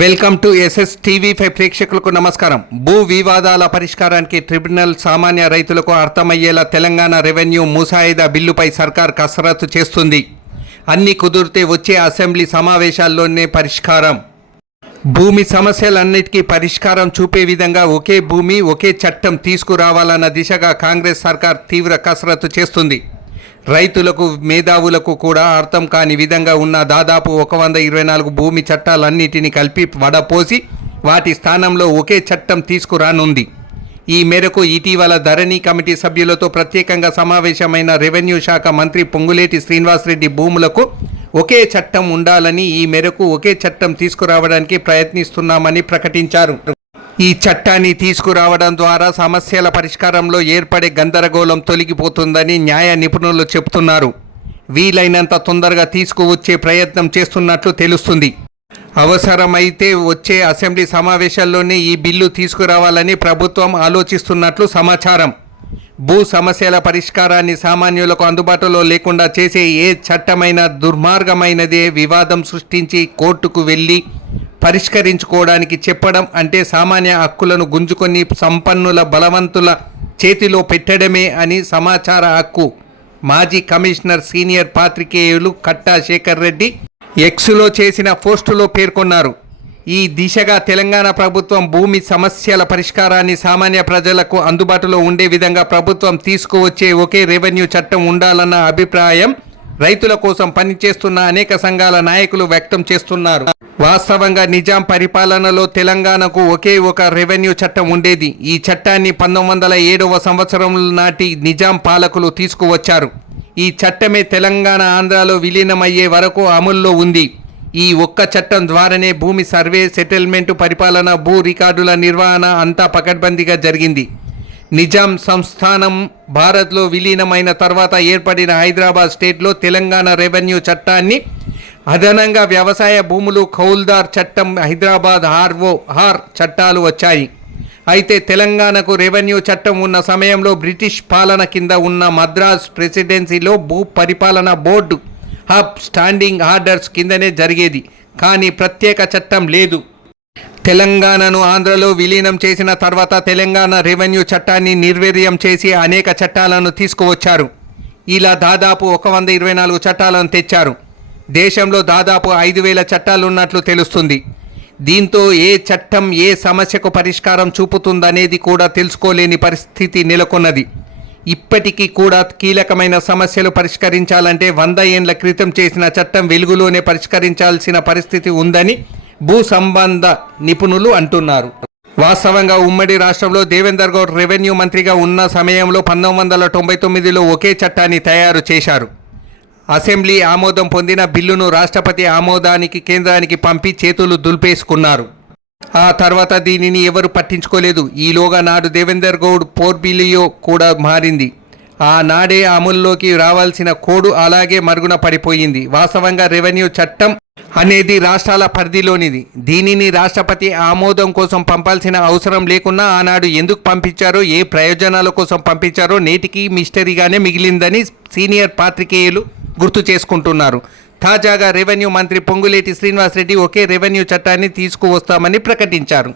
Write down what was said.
Welcome to SSTV5 ప్రేక్షకులకు నమస్కారం. భూ వివాదాల పరిష్కారానికి ట్రిబ్యునల్ సామాన్య రైతులకు అర్థమయ్యేలా తెలంగాణ రెవెన్యూ ముసాయిదా బిల్లుపై సర్కార్ కసరత్తు చేస్తుంది. అన్ని కుదిరితే వచ్చే అసెంబ్లీ సమావేశాల్లోనే పరిష్కారం. భూమి సమస్యలన్నిటికీ పరిష్కారం చూపే విధంగా ఒకే భూమి ఒకే చట్టం తీసుకురావాలన్న దిశగా కాంగ్రెస్ సర్కార్ తీవ్ర కసరత్తు చేస్తుంది. రైతులకు మేధావులకు కూడా అర్థం కాని విధంగా ఉన్న దాదాపు 124 భూమి చట్టాలన్నిటిని కలిపి వడపోసి వాటి స్థానంలో ఒకే చట్టం తీసుకురానుంది. ఈ మేరకు ఇటీవల ధరణి కమిటీ సభ్యులతో ప్రత్యేకంగా సమావేశమైన రెవెన్యూ శాఖ మంత్రి పొంగులేటి శ్రీనివాసరెడ్డి భూములకు ఒకే చట్టం ఉండాలని, ఈ మేరకు ఒకే చట్టం తీసుకురావడానికి ప్రయత్నిస్తున్నామని ప్రకటించారు. ఈ చట్టాన్ని తీసుకురావడం ద్వారా సమస్యల పరిష్కారంలో ఏర్పడే గందరగోళం తొలగిపోతుందని న్యాయ నిపుణులు చెబుతున్నారు. వీలైనంత తొందరగా తీసుకువచ్చే ప్రయత్నం చేస్తున్నట్లు తెలుస్తుంది. అవసరమైతే వచ్చే అసెంబ్లీ సమావేశాల్లోనే ఈ బిల్లు తీసుకురావాలని ప్రభుత్వం ఆలోచిస్తున్నట్లు సమాచారం. భూ సమస్యల పరిష్కారాన్ని సామాన్యులకు అందుబాటులో లేకుండా చేసే ఏ చట్టమైనా దుర్మార్గమైనదే. వివాదం సృష్టించి కోర్టుకు వెళ్ళి పరిష్కరించుకోవడానికి చెప్పడం అంటే సామాన్య హక్కులను గుంజుకొని సంపన్నుల బలవంతుల చేతిలో పెట్టడమే అని సమాచార హక్కు మాజీ కమిషనర్ సీనియర్ పాత్రికేయులు కట్టా శేఖర్ రెడ్డి ఎక్స్లో చేసిన పోస్టులో పేర్కొన్నారు. ఈ దిశగా తెలంగాణ ప్రభుత్వం భూమి సమస్యల పరిష్కారాన్ని సామాన్య ప్రజలకు అందుబాటులో ఉండే విధంగా ప్రభుత్వం తీసుకువచ్చే ఒకే రెవెన్యూ చట్టం ఉండాలన్న అభిప్రాయం రైతుల కోసం పనిచేస్తున్న అనేక సంఘాల నాయకులు వ్యక్తం చేస్తున్నారు. వాస్తవంగా నిజాం పరిపాలనలో తెలంగాణకు ఒకే ఒక రెవెన్యూ చట్టం ఉండేది. ఈ చట్టాన్ని 1907వ సంవత్సరం నాటి నిజాం పాలకులు తీసుకువచ్చారు. ఈ చట్టమే తెలంగాణ ఆంధ్రాలో విలీనమయ్యే వరకు అమల్లో ఉంది. ఈ ఒక్క చట్టం ద్వారానే భూమి సర్వే, సెటిల్మెంటు, పరిపాలన, భూ రికార్డుల నిర్వహణ అంతా పకడ్బందీగా జరిగింది. నిజాం సంస్థానం భారత్లో విలీనమైన తర్వాత ఏర్పడిన హైదరాబాద్ స్టేట్లో తెలంగాణ రెవెన్యూ చట్టాన్ని అదనంగా వ్యవసాయ భూములు, కౌల్దార్ చట్టం, హైదరాబాద్ హార్ చట్టాలు వచ్చాయి. అయితే తెలంగాణకు రెవెన్యూ చట్టం ఉన్న సమయంలో బ్రిటిష్ పాలన కింద ఉన్న మద్రాస్ ప్రెసిడెన్సీలో భూ పరిపాలన బోర్డు స్టాండింగ్ ఆర్డర్స్ కిందనే జరిగేది. కానీ ప్రత్యేక చట్టం లేదు. తెలంగాణను ఆంధ్రలో విలీనం చేసిన తర్వాత తెలంగాణ రెవెన్యూ చట్టాన్ని నిర్వీర్యం చేసి అనేక చట్టాలను తీసుకువచ్చారు. ఇలా దాదాపు 124 చట్టాలను తెచ్చారు. దేశంలో దాదాపు 5000 చట్టాలున్నట్లు తెలుస్తుంది. దీంతో ఏ చట్టం ఏ సమస్యకు పరిష్కారం చూపుతుందనేది కూడా తెలుసుకోలేని పరిస్థితి నెలకొన్నది. ఇప్పటికీ కూడా కీలకమైన సమస్యలు పరిష్కరించాలంటే 100 ఏండ్ల క్రితం చేసిన చట్టం వెలుగులోనే పరిష్కరించాల్సిన పరిస్థితి ఉందని భూ సంబంధ నిపుణులు అంటున్నారు. వాస్తవంగా ఉమ్మడి రాష్ట్రంలో దేవేందర్ గౌడ్ రెవెన్యూ మంత్రిగా ఉన్న సమయంలో 1999లో ఒకే చట్టాన్ని తయారు చేశారు. అసెంబ్లీ ఆమోదం పొందిన బిల్లును రాష్ట్రపతి ఆమోదానికి కేంద్రానికి పంపి చేతులు దులిపేసుకున్నారు. ఆ తర్వాత దీనిని ఎవరు పట్టించుకోలేదు. ఈలోగా నాడు దేవేందర్ గౌడ్ పోర్బిలియో కూడా మారింది. ఆ నాడే అమల్లోకి రావాల్సిన కోడ్ అలాగే మరుగున పడిపోయింది. వాస్తవంగా రెవెన్యూ చట్టం అనేది రాష్ట్రాల పరిధిలోనిది. దీనిని రాష్ట్రపతి ఆమోదం కోసం పంపాల్సిన అవసరం లేకున్నా ఆనాడు ఎందుకు పంపించారో, ఏ ప్రయోజనాల కోసం పంపించారో నేటికి మిస్టరీగానే మిగిలిందని సీనియర్ పాత్రికేయులు గుర్తు చేసుకుంటున్నారు. తాజాగా రెవెన్యూ మంత్రి పొంగులేటి శ్రీనివాసరెడ్డి ఒకే రెవెన్యూ చట్టాన్ని తీసుకువస్తామని ప్రకటించారు.